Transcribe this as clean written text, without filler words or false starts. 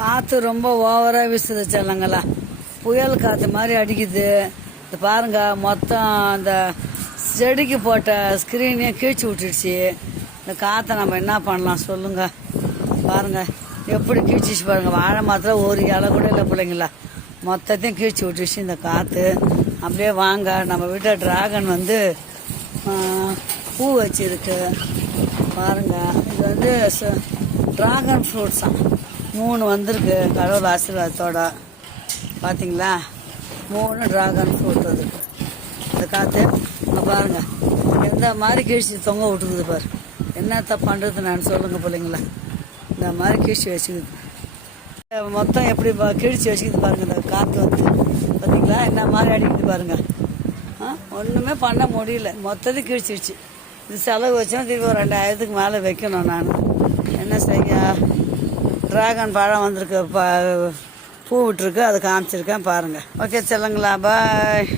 காற்று ரொம்ப ஓவராக வீசுது செல்லங்களா. புயல் காற்று மாதிரி அடிக்குது. இது பாருங்க, மொத்தம் அந்த செடிக்கு போட்ட ஸ்க்ரீனையும் கீழ்ச்சி விட்டுடுச்சு. இந்த காற்றை நம்ம என்ன பண்ணலாம் சொல்லுங்க. பாருங்க எப்படி கீழ்ச்சிச்சு பாருங்க. வாழை மாத்திரம் ஒரு இலை கூட இல்லை பிள்ளைங்களா, மொத்தத்தையும் கீழ்ச்சி விட்டுடுச்சு இந்த காற்று. அப்படியே வாங்க, நம்ம வீட்டில் டிராகன் வந்து பூ வச்சிருக்கு பாருங்க. இது வந்து டிராகன் ஃப்ரூட்ஸ் தான் 3 வந்திருக்கு கடவுள் ஆசீர்வாதத்தோட. பார்த்தீங்களா, 3 டிராகன் ஃப்ரூட் இருக்கு. இந்த காற்று பாருங்க எந்த மாதிரி கீழ்ச்சி தொங்க விட்டுக்குது பாரு. என்னத்த பண்ணுறது நான் சொல்லுங்க பிள்ளைங்களா. இந்த மாதிரி கீழ்ச்சி வச்சுக்குது, மொத்தம் எப்படி கீழ்ச்சி வச்சுக்குது பாருங்க. இந்த காற்று வந்து பார்த்தீங்களா என்ன மாதிரி அடிக்குது பாருங்க. ஒன்றுமே பண்ண முடியல, மொத்தத்தையும் கீழ்ச்சிடுச்சு. இது செலவு வச்சோம், திருப்பி ஒரு 2000க்கு மேலே வைக்கணும். நான் என்ன செய்ய, டிராகன் பழம் வந்திருக்கு, பூ விட்டுருக்கு, அதை காமிச்சிருக்கேன் பாருங்கள். ஓகே செல்லுங்களா, பாய்.